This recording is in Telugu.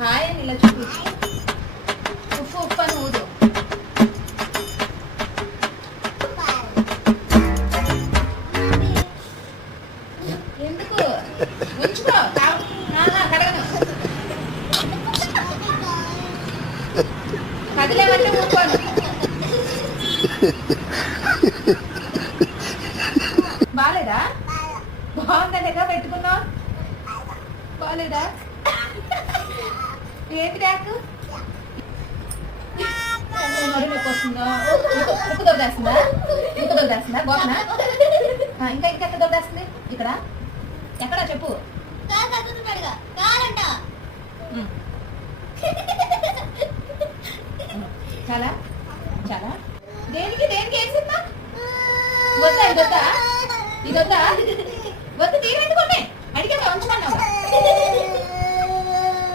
హాయ్ ఇలా చూపు. ఉప్పు ఉప్పు అని ఊదు. ఎందుకు ఉంచుకో. కడగను. కదిలేమంటే ఊరుకోను. బాలేదా? బాగుందనేగా పెట్టుకున్నావు. బాలేదా? ఏంటి డాక్? నడు నొప్పి వస్తుందా? ఉప్పు దొరికేస్తుందా? ఉప్పు దొరికేస్తుందా? గోపనా? ఇంకా ఇంకా ఎక్కడ దొరికేస్తుంది? ఇక్కడ ఎక్కడ చెప్పు. చాలా